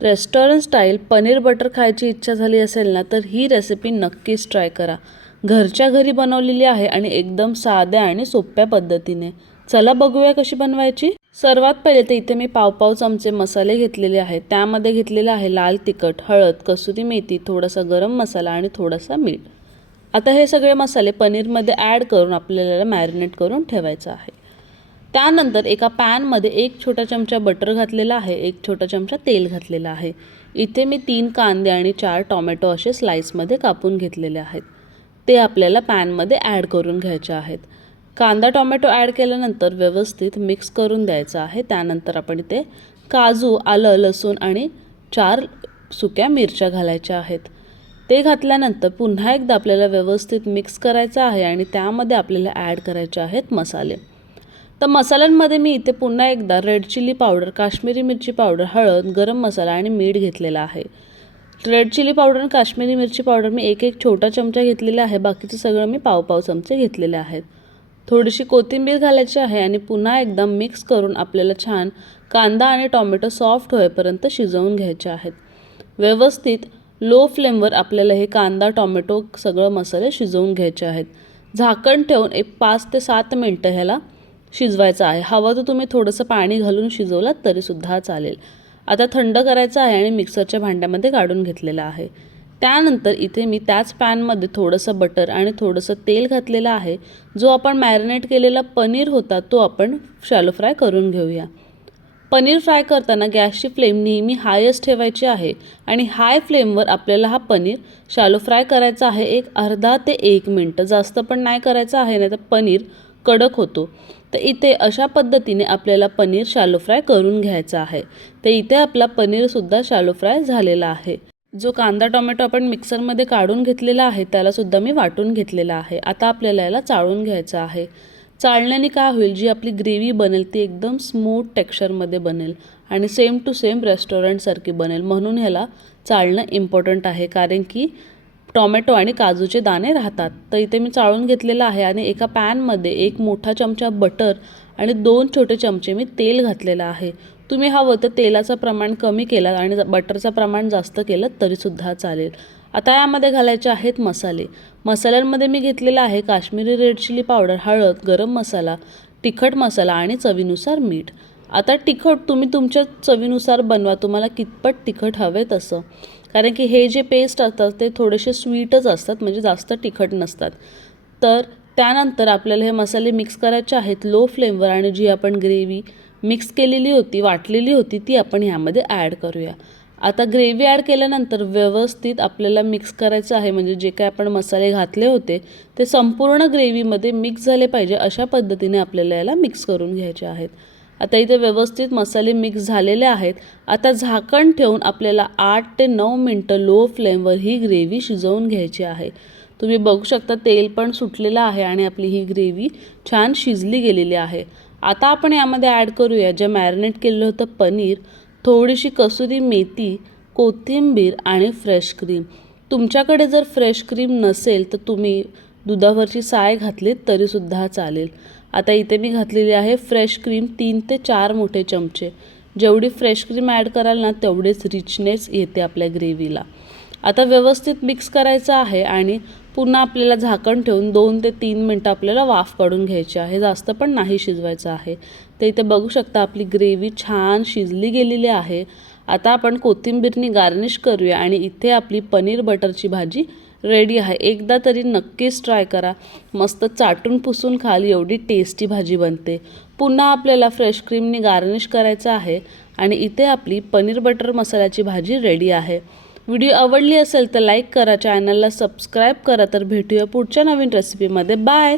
Restaurant style paneer butter खायची इच्छा झाली असेल ना, तर ही रेसिपी नक्कीच ट्राय करा. घरच्या घरी बनवलेली आहे आणि एकदम साध्या आणि सोप्या पद्धतीने. चला बघूया कशी बनवायची. सर्वात पहिले तर इथे मी पाव चमचे मसाले घेतलेले आहेत. त्यामध्ये घेतलेला आहे लाल तिखट, हळद, कसुरी मेथी, थोडासा गरम मसाला आणि थोडासा मीठ. आता हे सगळे मसाले पनीरमध्ये ॲड करून आपल्याला मॅरिनेट करून ठेवायचं आहे. त्यानंतर एका पॅनमध्ये 1 छोटा चमचा बटर घातलेला आहे, 1 छोटा चमचा तेल घातलेला आहे. इथे मी 3 कांदे आणि 4 टोमॅटो असे स्लाइसमध्ये कापून घेतलेले आहेत. ते आपल्याला पॅनमध्ये ॲड करून घ्यायचे आहेत. कांदा टोमॅटो ॲड केल्यानंतर व्यवस्थित मिक्स करून द्यायचं आहे. त्यानंतर आपण इथे काजू, आलं, लसूण आणि 4 सुक्या मिरच्या घालायच्या आहेत. ते घातल्यानंतर पुन्हा एकदा आपल्याला व्यवस्थित मिक्स करायचं आहे आणि त्यामध्ये आपल्याला ॲड करायचे आहेत मसाले. तर मसाल्यांमध्ये मी इथे पुन्हा एकदा रेड चिली पावडर, काश्मीरी मिरची पावडर, हळद, गरम मसाला आणि मीठ घेतलेला आहे. रेड चिली पावडर आणि काश्मीरी मिरची पावडर मी 1 छोटा चमचा घेतलेला आहे. बाकीचं सगळं मी पाव चमचे घेतलेले आहेत. थोडीशी कोथिंबीर घालायची आहे आणि पुन्हा एकदा मिक्स करून आपल्याला छान कांदा आणि टोमॅटो सॉफ्ट होईपर्यंत शिजवून घ्यायचे आहेत. व्यवस्थित लो फ्लेमवर आपल्याला हे कांदा, टोमॅटो सगळं मसाले शिजवून घ्यायचे आहेत. झाकण ठेवून 5 ते 7 मिनटं ह्याला शिजवायचं आहे. हवं तर तुम्ही थोडंसं पाणी घालून शिजवलात तरीसुद्धा चालेल. आता थंड करायचं आहे आणि मिक्सरच्या भांड्यामध्ये काढून घेतलेलं आहे. त्यानंतर इथे मी त्याच पॅनमध्ये थोडंसं बटर आणि थोडंसं तेल घातलेलं आहे. जो आपण मॅरिनेट केलेला पनीर होता तो आपण शॅलो फ्राय करून घेऊया. पनीर फ्राय करताना गॅसची फ्लेम नेहमी हायच ठेवायची आहे आणि हाय फ्लेमवर आपल्याला हा पनीर शॅलो फ्राय करायचा आहे. एक अर्धा ते 1 मिनटं, जास्त पण नाही करायचं आहे, नाही तर पनीर कडक होतो. तर इथे अशा पद्धतीने आपल्याला पनीर शॅलो फ्राय करून घ्यायचं आहे. तर इथे आपला पनीरसुद्धा शॅलो फ्राय झालेला आहे. जो कांदा टोमॅटो आपण मिक्सरमध्ये काढून घेतलेला आहे त्यालासुद्धा मी वाटून घेतलेला आहे. आता आपल्याला याला चाळून घ्यायचं आहे. चाळण्याने काय होईल, जी आपली ग्रेव्ही बनेल ती एकदम स्मूथ टेक्स्चरमध्ये बनेल आणि सेम टू सेम रेस्टॉरंटसारखी बनेल. म्हणून ह्याला चाळणं इम्पॉर्टंट आहे, कारण की टोमॅटो आणि काजूचे दाणे राहतात. तर इथे मी चाळून घेतलेलं आहे आणि एका पॅनमध्ये 1 मोठा चमचा बटर आणि 2 छोटे चमचे मी तेल घातलेलं आहे. तुम्ही हवं तर तेलाचं प्रमाण कमी केलं आणि बटरचं प्रमाण जास्त केलं तरीसुद्धा चालेल. आता यामध्ये घालायचे आहेत मसाले. मसाल्यांमध्ये मी घेतलेला आहे काश्मीरी रेड चिली पावडर, हळद, गरम मसाला, तिखट मसाला आणि चवीनुसार मीठ. आता तिखट तुम्ही तुमच्या चवीनुसार बनवा, तुम्हाला कितपत तिखट हवे तसं, कारण की हे जे पेस्ट असतात ते थोडेसे स्वीटच असतात, म्हणजे जास्त तिखट नसतात. तर त्यानंतर आपल्याला हे मसाले मिक्स करायचे आहेत लो फ्लेमवर आणि जी आपण ग्रेव्ही मिक्स केलेली होती, वाटलेली होती, ती आपण ह्यामध्ये ॲड करूया. आता ग्रेव्ही ॲड केल्यानंतर व्यवस्थित आपल्याला मिक्स करायचं आहे, म्हणजे जे काय आपण मसाले घातले होते ते संपूर्ण ग्रेव्हीमध्ये मिक्स झाले पाहिजे, अशा पद्धतीने आपल्याला याला मिक्स करून घ्यायचे आहेत. आता इथे व्यवस्थित मसाले मिक्स झालेले आहेत. आता झाकण ठेवून आपल्याला 8 ते 9 मिनटं लो फ्लेमवर ही ग्रेव्ही शिजवून घ्यायची आहे. तुम्ही बघू शकता तेल पण सुटलेलं आहे आणि आपली ही ग्रेव्ही छान शिजली गेलेली आहे. आता आपण यामध्ये ॲड करूया जे मॅरिनेट केलेलं होतं पनीर, थोडीशी कसुरी मेथी, कोथिंबीर आणि फ्रेश क्रीम. तुमच्याकडे जर फ्रेश क्रीम नसेल तर तुम्ही दुधावरची साय घातलीत तरीसुद्धा चालेल. आता इथे मी घातलेली आहे फ्रेश क्रीम 3 ते 4 मोठे चमचे. जेवढी फ्रेश क्रीम ॲड कराल ना तेवढेच रिचनेस येते आपल्या ग्रेव्हीला. आता व्यवस्थित मिक्स करायचं आहे आणि पुन्हा आपल्याला झाकण ठेवून 2 ते 3 मिनटं आपल्याला वाफ काढून घ्यायची आहे, जास्त पण नाही शिजवायचं आहे. तर इथे बघू शकता आपली ग्रेव्ही छान शिजली गेलेली आहे. आता आपण कोथिंबीरनी गार्निश करूया आणि इथे आपली पनीर बटरची भाजी रेडी आहे. एकदा तरी नक्कीच ट्राय करा. मस्त चाटून पुसून खाल एवढी टेस्टी भाजी बनते. पुन्हा आपल्याला फ्रेश क्रीमनी गार्निश करायचं आहे आणि इथे आपली पनीर बटर मसाल्याची भाजी रेडी आहे. व्हिडिओ आवडली असेल तर लाईक करा, चॅनलला सबस्क्राईब करा. तर भेटूया पुढच्या नवीन रेसिपीमध्ये. बाय.